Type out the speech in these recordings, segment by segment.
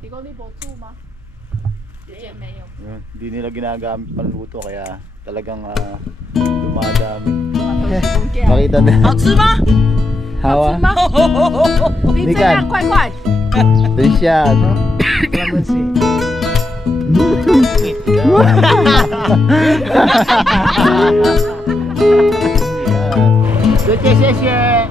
Ikaw ni Botsu ma? Hindi nila ginagamit panluto kaya talagang dumadami. Makita nila. Hawa? Hindi ka. Ito siya. Kalamansi. 谢谢谢谢。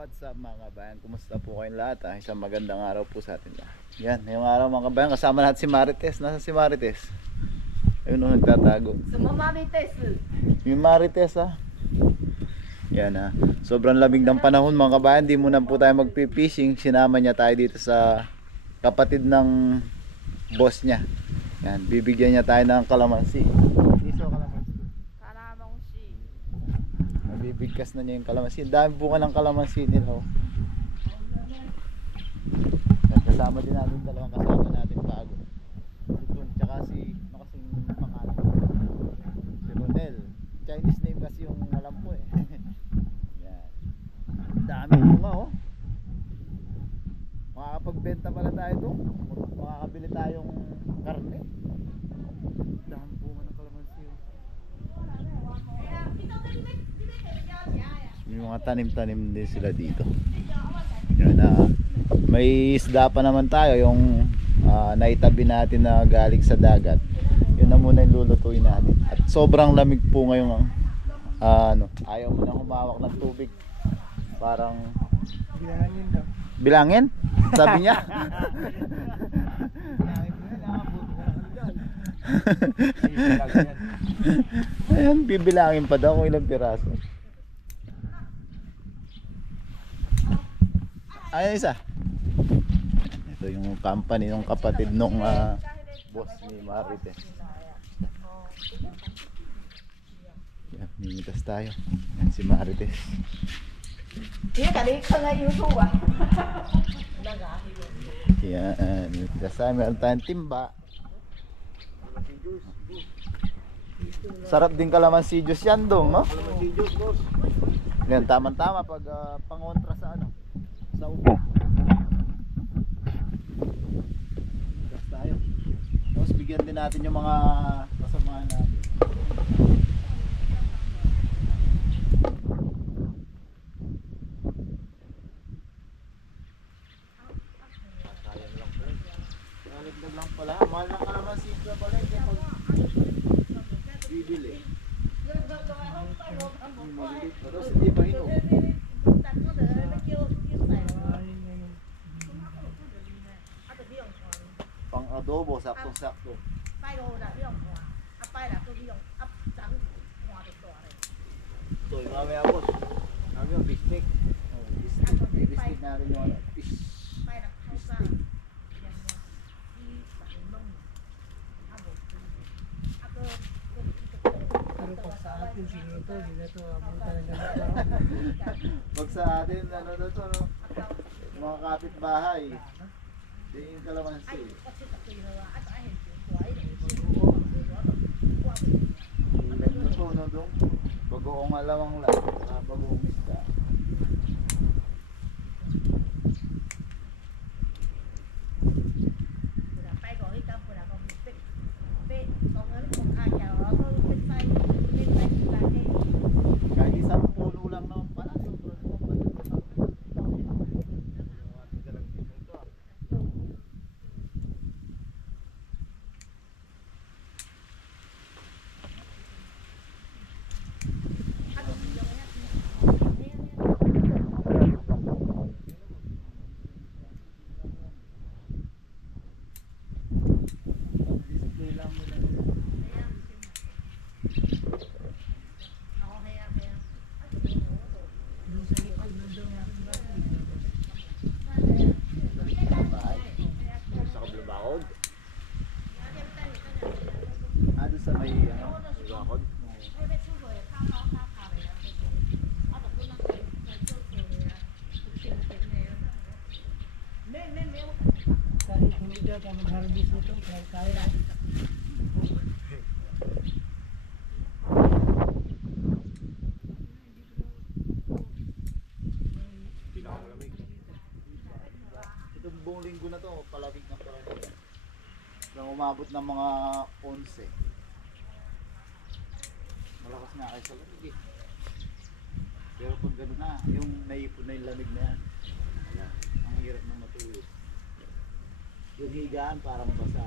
What's up mga kabayan? Kumusta po kayong lahat? Isang magandang araw po sa atin lahat. Yan, ngayong araw mga kabayan, kasama natin si Marites. Nasaan si Marites? Ayun o, nagtatago. Sama Marites. Yung Marites Yan sobrang lamig ng panahon mga kabayan. Di muna po tayo magpipishing. Sinama niya tayo dito sa kapatid ng boss niya. Yan, bibigyan niya tayo ng kalamansi. Bibigkas na niya yung kalamansi. Dami bunga ng kalamansi nila Kasama din natin dalawang kasama natin bago. Ito, tsaka si kasing pangalan. Si Ronel. Chinese name kasi yung alam ko Yan. Dami bunga Makakapagbenta pala tayo doon. Makakabili tayong karne. Dami bunga ng kalamansi May mga tanim-tanim din sila dito. Yun, may isda pa naman tayo yung naitabi natin na galing sa dagat. Yun na muna yung lulutuin natin. At sobrang lamig po ngayon ayaw mo nang humawak ng tubig. Parang bilangin daw. Bilangin? Sabi niya. Ayan, bibilangin pa daw kung ilang piraso. Ayan isa. Ito yung company ng kapatid nung boss ni Marites. Yan, mimitas tayo. Yan si Marites. Yan, mimitas tayo. Meron tayong timba. Sarap din kalamansi juice yan dong, no? Kalamansi juice, boss. Yan, tama-tama pag pangontra sa sa upo. Gas tayo. Tapos bigyan din natin yung mga kasamahan natin. Sayang lang pala. Nalagdag lang pala. Mahal na kalamansi juice pala. Bibili. Malilit pa daw. Hindi ba hinog? Pang adobo, saktong-sakto. Ito, yung mamaya boss. Mamaya yung fish stick. Fish stick natin yung fish stick. Pero pag sa atin, sinito, hindi na ito abutan ng ganito. Pag sa atin, ano na ito, no? Mga kapitbahay. Hindi yung kalamansi. Ito po, no, dong? Bagoong alamang lang. Bagoong isda. Kahit isang puno lang naman pala. siya ka mag-harvest nito. Kaya. Itong buong linggo na to, palamig ng palamig. Nang umabot ng mga 11. Malakas nga kayo sa lamig eh. Pero pag gano'n na, yung naipon na yung lamig na yan, wala, ang hirap na matulog. Yung higaan parang basa.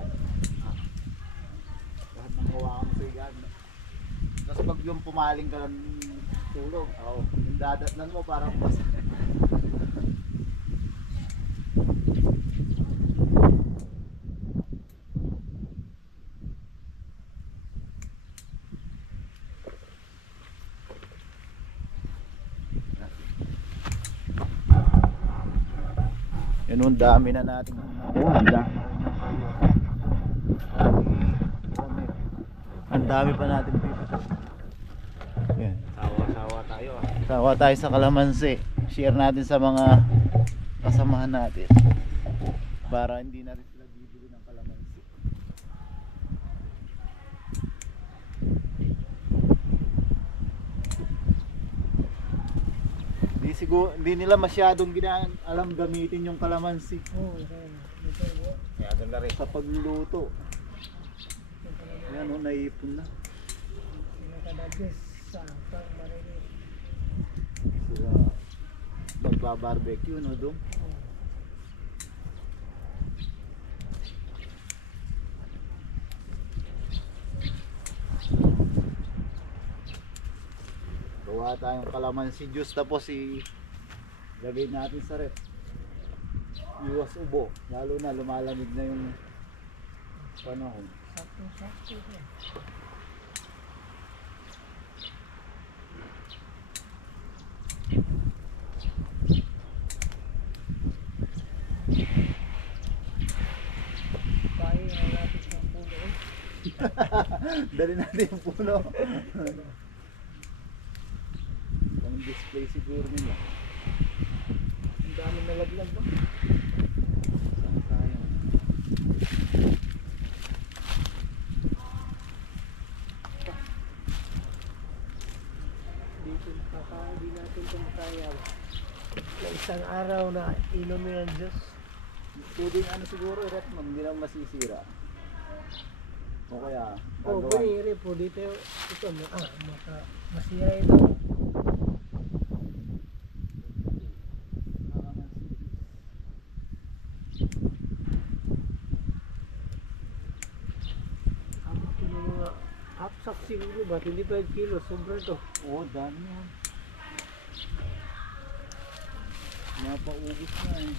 Lahat ng hawakan mo sa higaan. Tapos pag yung pumaling ka ng tulog, yung dadatnan mo parang basa. Yun, ang dami na natin. Ang dami pa natin pipito. Yan. Sawa-sawa tayo ah. Sawa tayo sa kalamansi. Share natin sa mga kasamahan natin. Para hindi na rin sila bibili ng kalamansi. Hindi nila masyadong alam gamitin yung kalamansi. Oo, Kaya ganda rin. Sa pagluluto. Ayan o, naipon na. nakadagis sa pag-marinig. Sila magbabarbecue no dong. Gawa tayong kalamansi juice tapos lagay natin sa ref. Iwas ubo, lalo na lumalamig na yung panahon. Sakto-sakto yan. Tayo ang lapis ng puno. Dali natin yung puno. Pang display siguro nila. Ang dami nalaglag ba? Saan tayo? Dito hindi natin itong kaya. Na isang araw na inumin ang Diyos. Pwedeng ano siguro, ref ma'am, hindi naman masisira. O kaya, Oh, gagawa. pwede po dito ito masira ito. Abot ko ng mga hapsak siguro ba? 25 kilo, sobra to. Oo, dami yan. Napaubos na eh.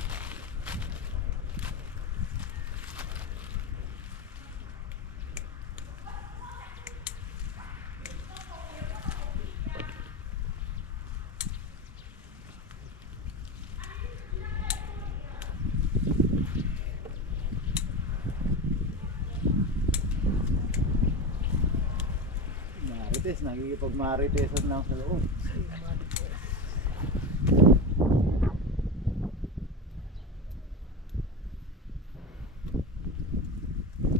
Marites, nakikipag-maritesan lang sa loob.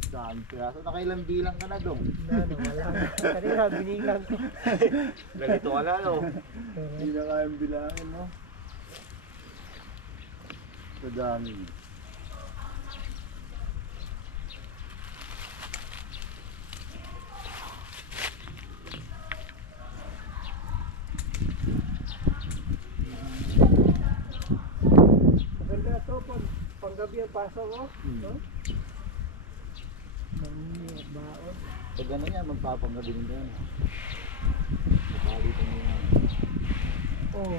Dami piraso. Nakailang bilang ka na dong? Wala na. Kanina, binilang ko. Ganito ka na no. Hindi na kayang bilangin, no? Sa dami. Maganda to panggabi ang pasok ko. No? Baon. Pag gano'n yan, magpapanggaling din. Kapalitan mo yan. Oo.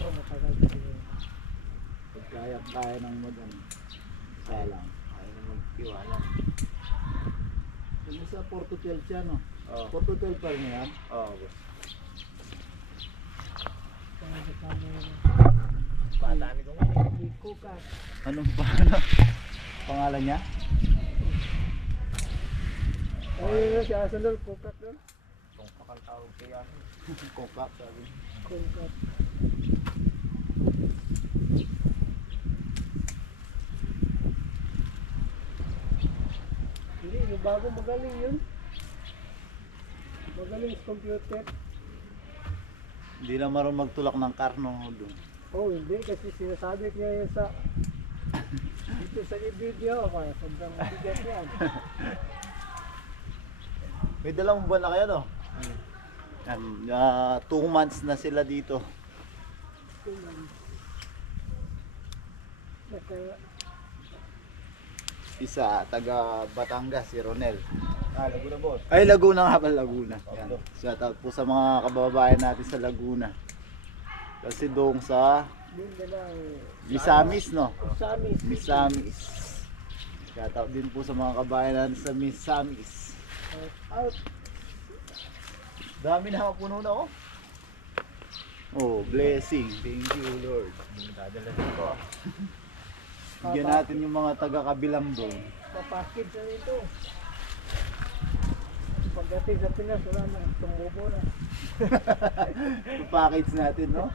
Oo, matagal ko yun. Pag kaya ng salang. Ayaw na magtiwala. Yung sa Porto 12 siya, no? Oo. Porto 12 pa rin yan. Oo, boss. Patani ko nga. Kuka. Anong pangalan niya? Ay, si Asanol, kukat doon. Kung pakantawag kaya. Kokak, sabi. Kukat. bago magaling yun. Magaling sa computer. Hindi na marunong magtulak ng karno doon. Oh, hindi. Kasi sinasabi niya yun sa... dito sa video. Kaya sobrang bigat yan. May 2 buwan na kayo, no? 2 months na sila dito. Saka, Isa, taga Batangas, si Ronel. Laguna boss. Ay, Laguna nga pala, Laguna. Yan. Shout out po sa mga kababayan natin sa Laguna. Kasi doon sa Mindanao. Misamis, no? Samis. Misamis. Shout out din po sa mga kababayan natin sa Misamis. Out. Dami na puno na, oh. Oh, blessing. Thank you, Lord. Dadala dito. Bigyan natin yung mga taga-kabilang doon. Papakid na ito. Pagdating sa Pinas, wala na. Tumubo na. Package natin, no?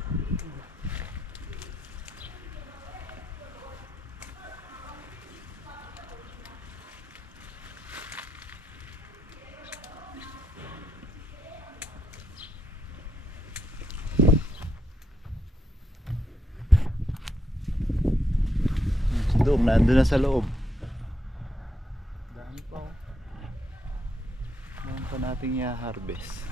Doon, nandun na sa loob. Dami pa, oh. Dami pa nating i-harvest.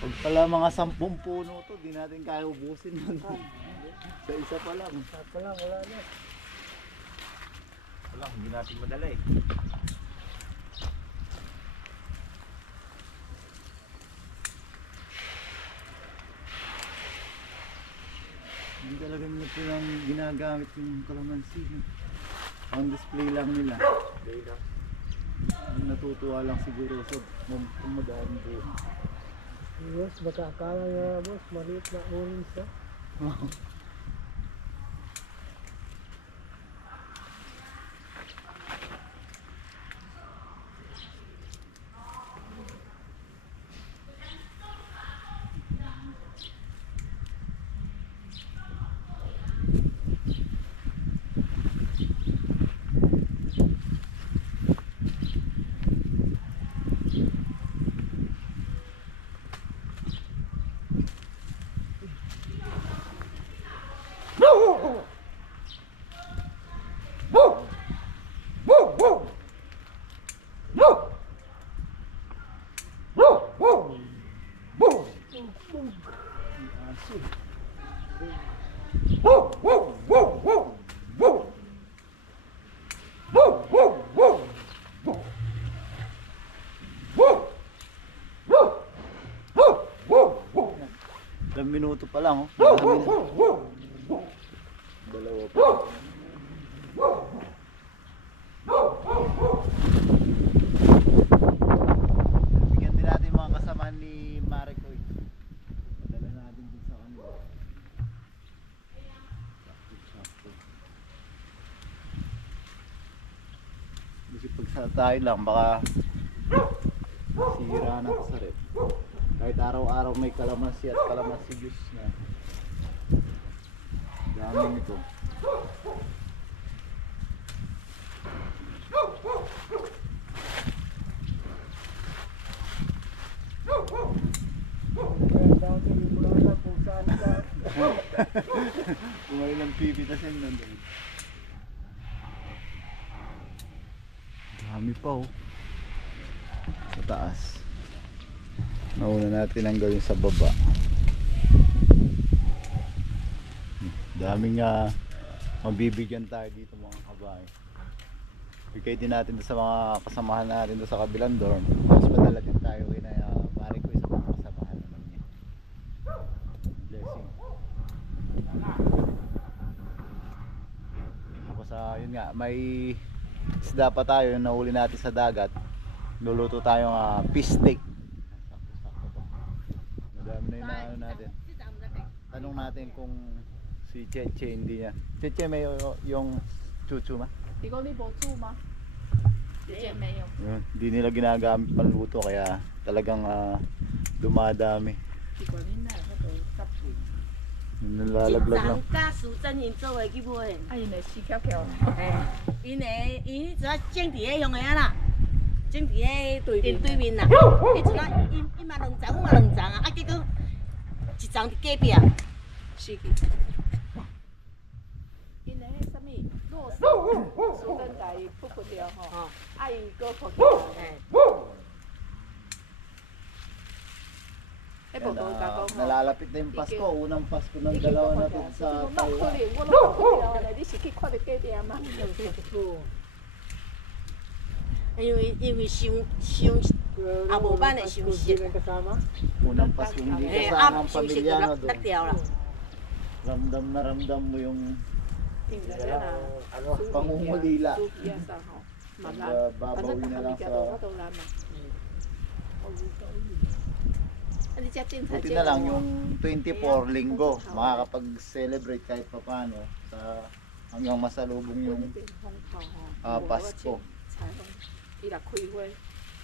Pag pala mga 10 puno to, di natin kaya ubusin nun. Sa isa pa lang. Saka lang, wala na. Wala, hindi natin madala eh. Hindi talaga nila silang ginagamit yung kalamansi. Ang display lang nila. Day lang. Natutuwa lang siguro sa kung madami po. Boss, baka akala nga boss, maliit na orange ha. Ilang minuto pa lang, oh. Marami na. Dalawa pa. Bigyan din natin mga kasama ni Maricoy. Madala natin din sa kanila. Sakto. Kasi pag sa tayo lang, baka sira na to sa rep. Kahit araw-araw may kalamansi at kalamansi juice na. Dami nito. Kaya dami mula na kung saan ka. Kung may ilang pipitasin nandun. Dami pa, oh. Sa taas. Nauna natin ang gawin sa baba. Daming mabibigyan tayo dito mga kabahay. Bigay din natin sa mga kasamahan natin doon sa kabilang dorm. Mas madala din tayo kay na Maricoy sa mga kasamahan naman niya. Blessing. Tapos yun nga, may isda pa tayo yung nahuli natin sa dagat. Luluto tayong fish steak. Madami na yung naano natin. Tanong natin kung si Cheche hindi niya. Cheche may yung chuchu ma? 你講呢部豬嗎？姐姐沒有。 Yun, hindi nila ginagamit panluto kaya talagang dumadami. 結果呢，嗰度濕 Nalalaglag lang.甲苏真人做的去买。啊，因为死翘翘，嘿，因只种伫迄乡个啊啦，种伫迄对面啦。迄阵啊，伊嘛2丛，我嘛2丛啊，结果一丛伫隔壁死去。因为迄什么落树，树根甲伊扑掉吼，啊伊搁扑起来。迄无多甲讲吼。 Nalalapit na yung Pasko. Unang Pasko ng dalawa natin sa Taiwan. 我拢扑掉咧，你是去看到隔壁吗？因為傷啊無辦的傷蝕， kasama. Unang Pasko hindi 誒 kasama ang 傷蝕 pamilya na 就 doon. 甩掉啦。 Ramdam na ramdam mo yung Ano, pangungulila. 慢 Babawi na lang sa... 你只精彩 Buti na lang yung 24 linggo. Makakapag-celebrate kahit papano sa hanggang masalubong yung Pasko. 伊若开花，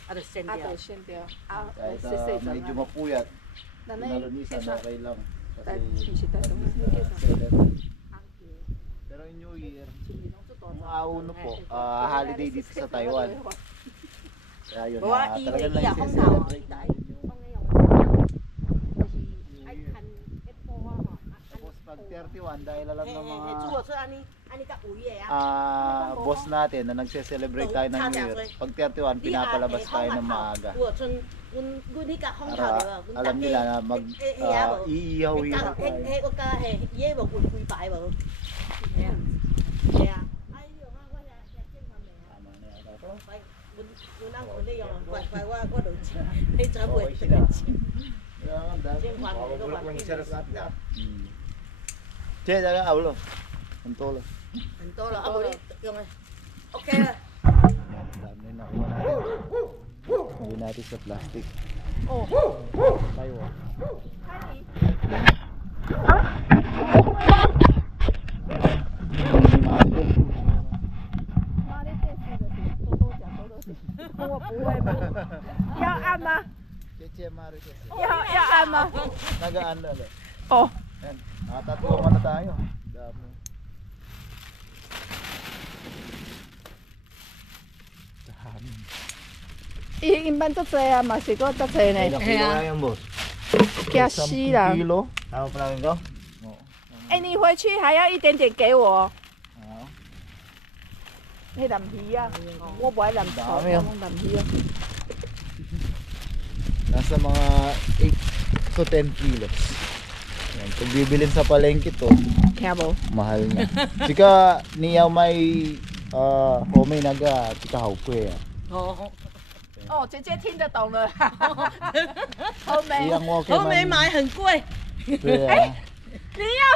啊，就先啊，掉就。先掉，啊， Kahit 细细 medyo 阵啊， mapuyat, 咱 nalunisan 那 okay lang. 但 Kasi 是是但种你叫啥？ celebrate. Pero yung New Year, yung auno po, holiday dito sa Taiwan. Kaya yun, 無啊，伊伊talagang也風頭， nag-celebrate 大 natin yung 風嘅用，就是愛看一波啊嘛。 Tapos pag 31, dahil alam ng mga 做出安尼甲有嘢啊。 boss natin na nagse-celebrate tayo ng New Year, pag 31, pinapalabas tayo ng maaga. 我春，阮迄甲風頭對吧？ Alam nila na iihaw-ihaw tayo. 我甲迄嘢無規排無。係啊，係啊。哎呦，我正正方面啊。 Tama na yata to. 喂，阮翁我咧用，怪我就你再袂 Okay sila. Kaya nga, dahil- 正方面都 Mabubulok mo yung isa sa lahat na. Che, jaga aulo. Antolo. 很多了，啊無你用誒，OK 啦。 Dami na nakuha natin. Lagyan natin sa plastic. Oh. Taiwan. 妈的电视的多多讲多多讲，我不会吗？要按吗？ Che, Marites. 要按吗？ Nagaan na ulit. Oh. Yan. Nakatatlong na tayo. Dami. Dami. 一般足济啊，嘛是个足济呢， 係啊 yan, boss. 惊死人。 Kilo. Tama pa namin ko? Oo. 哎，你回去还要一点点给我。 Oo. 迄蓝鱼啊，我不爱蓝草，我dami ah. 讲蓝鱼啊。 Nasa mga 8 to 10 kilos. Yan. Kung bibilin sa palengke to, 听无？ mahal na. Sika niya may homey naga tika haupe ya. 哦，哦，姐姐听得懂了。后面 Iyang wake 後面買很貴。 你要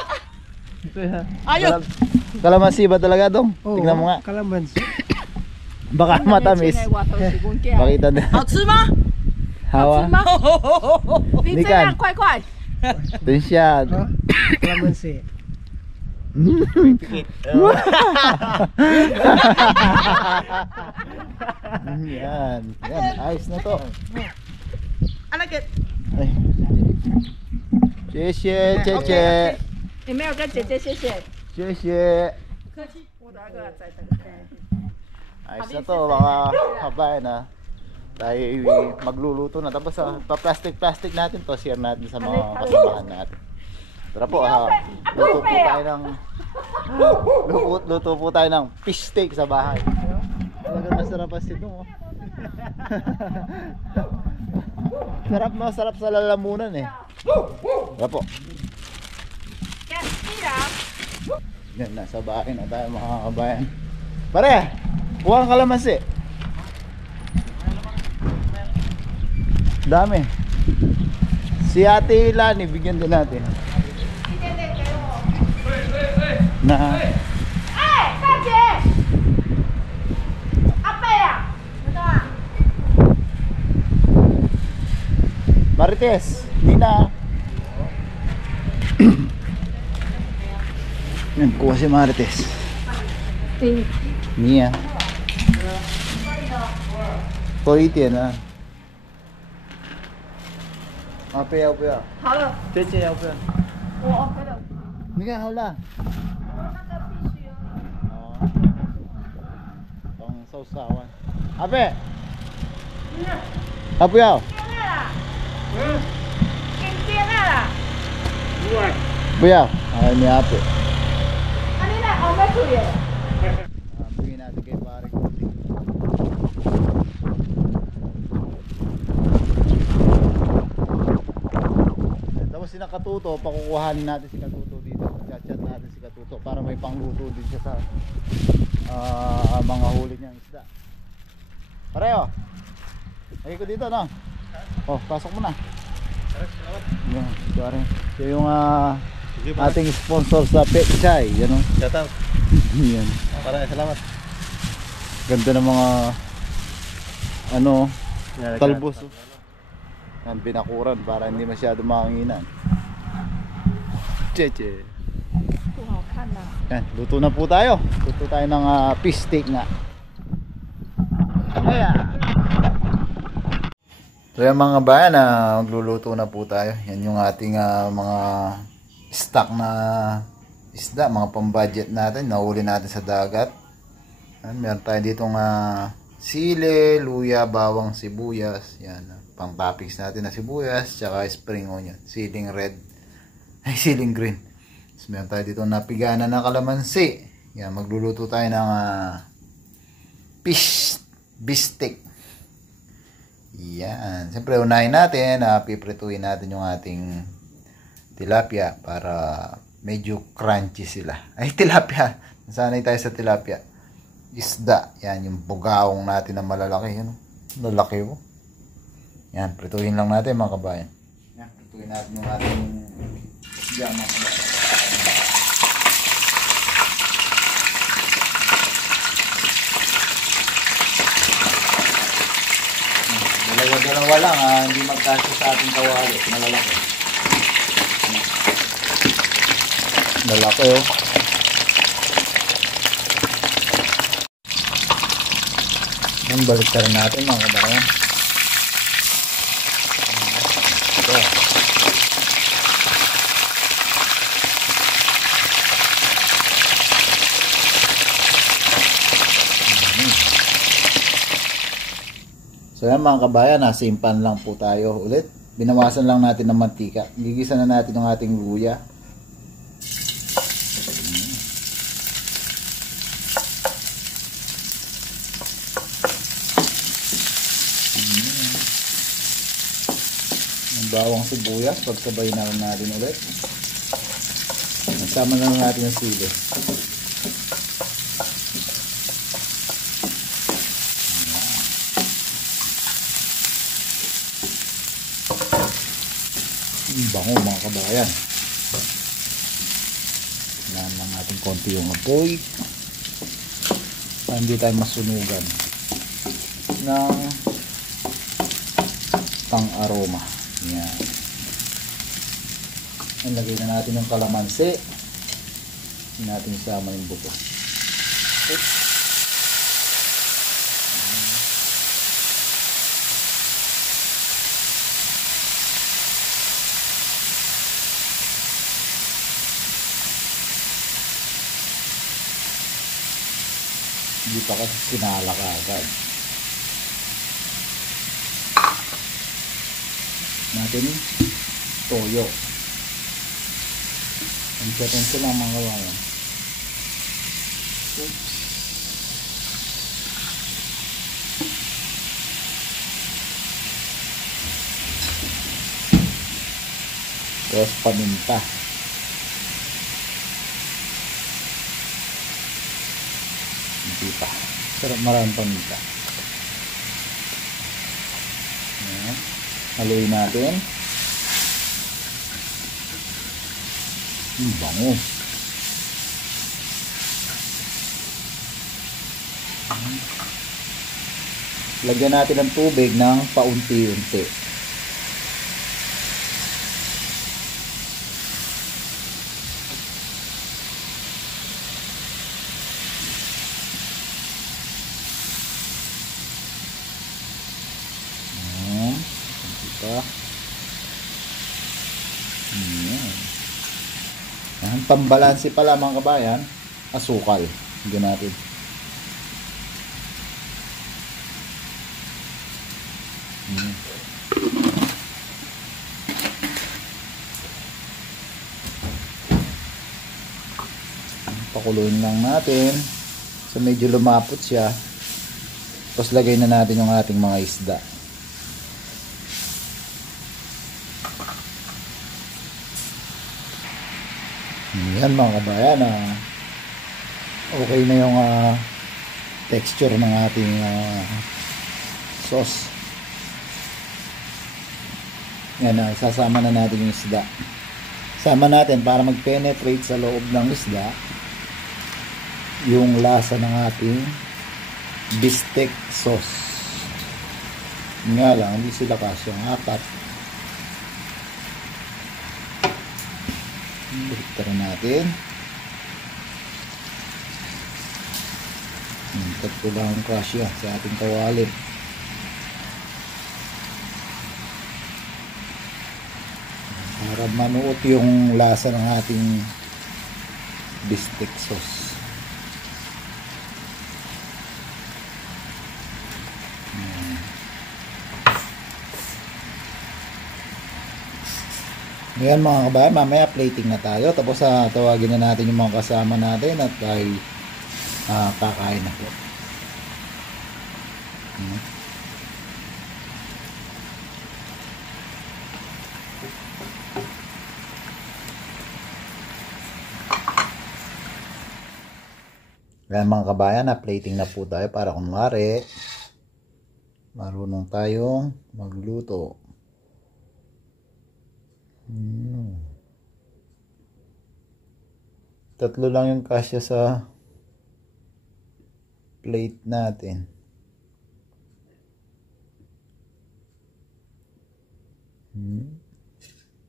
Ayun. Kalamansi ba talaga dong? Tingnan mo nga. Kalamansi. Baka matamis. Pakita na. 好吃嗎？ Hawa. 你这样快快。 Dun siya. Ha? Kalamansi. Yan. Yan. Ayos na to. Ano ka? Ay. Cheche, cheche. 你没有跟姐姐谢谢。 Cheche. 我拿个在这个。 Ayos na to mga kabayan ha. Tayo magluluto na. Tapos pa-plastic natin to. Share natin sa mga kasamahan natin. Tara po ha. Luto po tayo ng fish steak sa bahay. Talagang masarap as ito oh. Sarap sa lalamunan eh. Tara po. Yan, nasa bahay na tayo mga kabayan. Pare, kuha ang kalamansi. Dami. Si Ate Lani, bigyan din natin. Na. 哎，大姐，阿贝啊， Marites, Nina. Yan, kuha si Marites. Nia. Politin ah. 阿贝要不要？好了，姐姐要不要？我 OK 了。Hindi ka hula. 那个必须哦。 Oo. Pang sausawan. Ape! Apuyaw! 天啊！天啊！ Puyaw! Ay, ni Ape. 啊，你来后尾去耶？ Bigyan natin kay pare Kuti. Tapos si Katuto, pakukuhanin natin si Katuto dito. Chat natin si Katuto para may pangluto din siya sa mga huli niyang isda. Pareho. Lagi ko dito, no? Oh, pasok mo na. Yan, sorry. Ito yung ating sponsor sa Pechay. Yan, o. Shout out. Yan. Maraming salamat. Ganda ng mga talbos. Oh. Yan, binakuran para hindi masyado makanginan. Cheche. 不好看呐。 Yan, luto na po tayo. Luto tayo ng fish steak nga. Ayan. So yan mga bayan, magluluto na po tayo. Yan yung ating mga stock na isda, mga pang-budget natin. Nahuli natin sa dagat. Yan, meron tayo ditong sili, luya, bawang, sibuyas. Yan, pang-toppings natin na sibuyas, tsaka spring onion, siling red, ay siling green. So, meron tayo dito napigana na kalamansi. Yan, magluluto tayo ng fish bistek. Yan, siyempre unahin natin, piprituin natin yung ating tilapia para medyo crunchy sila. Ay, tilapia, nasanay tayo sa tilapia. Isda, yan yung bugawong natin na malalaki. Yan, lalaki oh. Yan, prituhin lang natin mga kabayan. Yan, prituhin natin yung ating isda mga kabayan. Dalawa lang hindi magkasya sa ating kawali. Malalaki. Lalaki oh. Yan, baliktarin natin mga kabayan. Ito. So yan mga kabayan, simpan lang po tayo ulit. Binawasan lang natin ng mantika. Gigisa na natin ng ating luya. Ang bawang sibuyas, pagsabay na natin ulit. Nasama na natin yung sili. Bango mga kabayan. Tingnan lang natin konti yung apoy para hindi tayo masunugan ng pang aroma. Yan. Lagay na natin yung kalamansi. Hindi natin isama yung buto. Oops. Hindi pa kasi sinala ka agad. Natin toyo. Ang lang mga kawayan. Oops. Tapos paminta. Hindi pa. Sarap, maraming paminta. Ayan. Haluin natin. Bango. Lagyan natin ng tubig ng paunti-unti. pambalanse pala mga kabayan, asukal. Higyan natin. Pakuluin lang natin. So medyo lumapot siya. Tapos lagay na natin yung ating mga isda. Yan mga kabayan, okay na yung texture ng ating sauce. Yan, sasama na natin yung isda. Sama natin para mag-penetrate sa loob ng isda yung lasa ng ating bistek sauce. Nga lang, hindi sila kasyang apat. Baliktara natin. Tatlo lang ang kasya sa ating kawali. Para manuot yung lasa ng ating bistek sauce. Ngayon mga kabayan, mamaya plating na tayo. Tapos tawagin na natin yung mga kasama natin at tayo kakain na po. Ngayon mga kabayan, plating na po tayo para kunwari marunong tayong magluto. Tatlo lang yung kasya sa plate natin.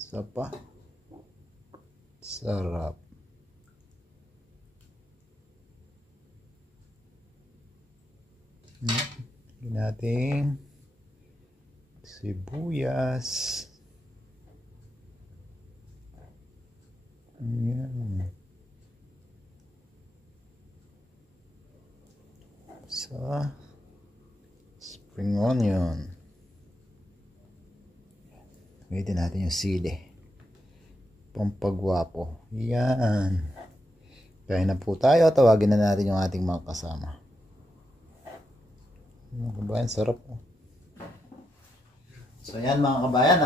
Isa pa. Sarap. Lagyan natin sibuyas. Ayan. Sa spring onion. Gamitin natin yung sili. Pampagwapo. Yan. Kaya na po tayo. Tawagin na natin yung ating mga kasama. Mga kabayan, sarap po. So yan mga kabayan,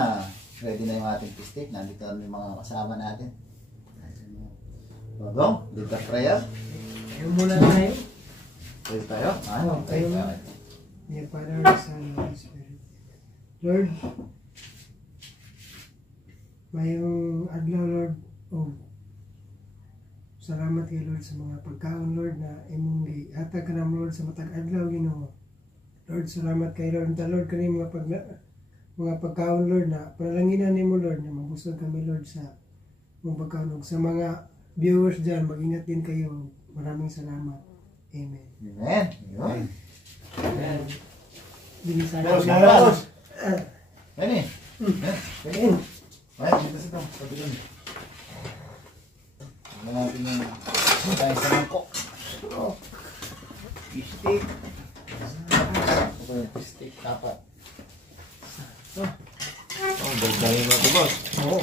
ready na yung ating pistik. Nandito na yung mga kasama natin. Dodong, lead the prayer. Ayaw muna tayo. Pwede tayo? Tayo na. Dear Father, Son, and Holy Spirit. Lord, mayroong adlaw, Lord. Salamat kay Lord sa mga pagkaon, Lord, na imong gihatag ka naman, Lord, sa matag adlaw, Ginoo. Lord, salamat kay Lord. Lord, kaning mga pagkaon, Lord, na panalanginan nimo, Lord, na mabusog kami, Lord, sa mga pagkaon. Sa mga viewers dyan, mag-ingat din kayo. Maraming salamat. Amen. Amen. Amen. Amen. Binisaya. Tapos. Yan eh. Yan. Ay, dito sa ito. Sabi dun. Tignan natin yung tayo sa mangkok. Pistik. Ito yung pistik. Dapat. Dagdangin mo ito, boss. Oo.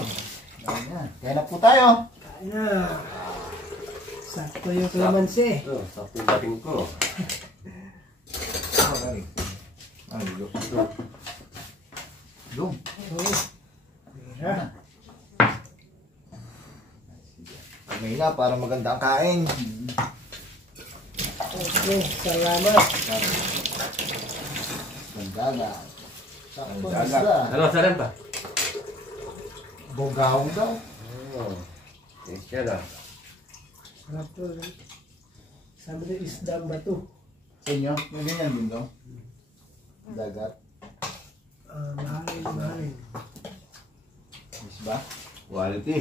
Ayan. Kaya na po tayo. Na. Sakto yung kalamansi. Ito, sa pudating ko. Okay. Ay, ito. Doon. Mira. May na para maganda ang kain. Okay, salamat. Bandaga. Sakto na Dagat. isda. Ano, saan pa? Bogawang daw. Oo. Siya na. Sarap to. Sabi na isdang bato. Sa inyo, may ganyan din daw. Dagat. Mahalin. Is ba? Quality.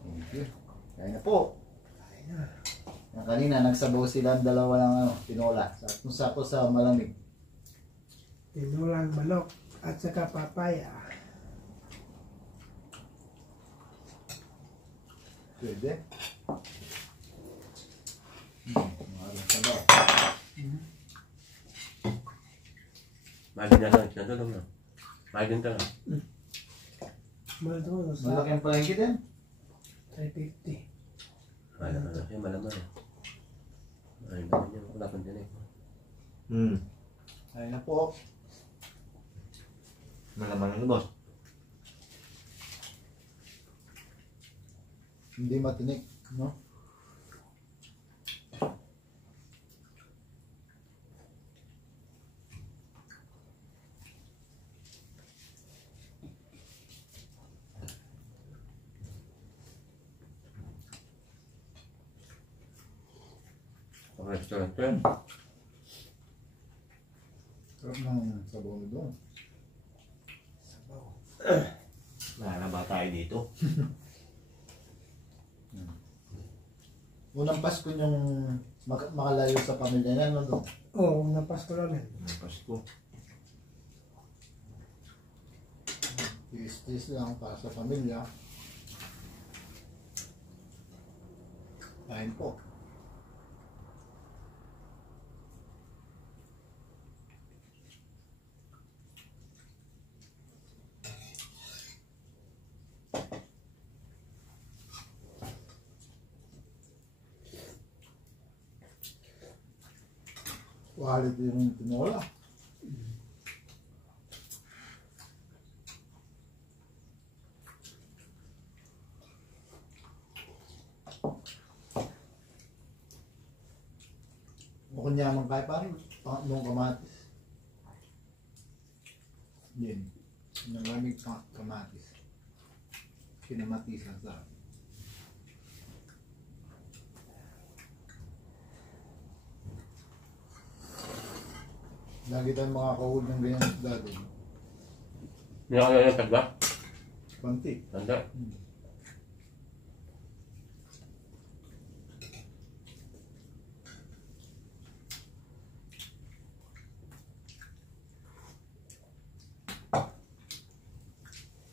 Thank you. Kaya na po. Ay na. Yung kanina, nagsabaw sila ang dalawa ng tinola. Sakto sa malamig. Tinulang manok at saka papaya. Pwede. Maraming sabaw. Mahal na lang. Natulong na. Mahal din ka nga. Mahal ito mo, Malaki ang palengke din. 350. Mahal na lang. Yung malaman eh. Mahal naman yung wala pang tinig. Ayun na po. Malaman ng boss. Hindi matinik, no? Ang restaurant ko yan. Sarap ng sabaw mo doon. Wala na ba tayo dito? Unang Pasko yung makalayo sa pamilya niya, no? Doon. Oo, napas ko lang yan. Pasko. Tiis-tiis lang para sa pamilya. Kain po. Quality yung tinola. Bukod niya mang kaya pa rin, pangatlong kamatis. Yan. Nalamig kamatis. Kinamatisan sa lagi tayong makakahul ng ganyan isda doon. Hindi ako yung tagba. Panti. Tanda.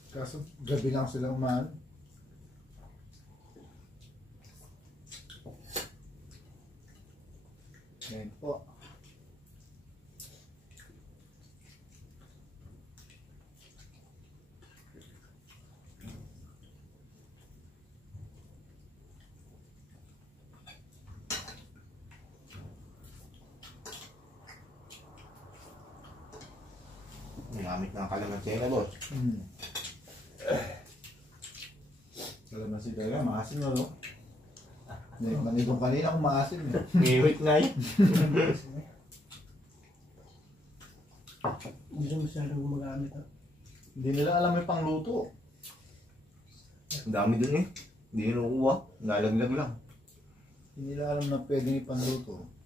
Kaso gabi lang sila umahan. Ngayon po. Ginamit ng kalamansi na boss. Kalamansi talaga, maasim na no? Manigong kanina kung maasim eh. Ngiwit na yun. Hindi siya masyadong gumagamit. Hindi nila alam yung pangluto. Ang dami dun eh. Hindi kinukuha. Nalaglag lang. Hindi nila alam na pwedeng ipangluto.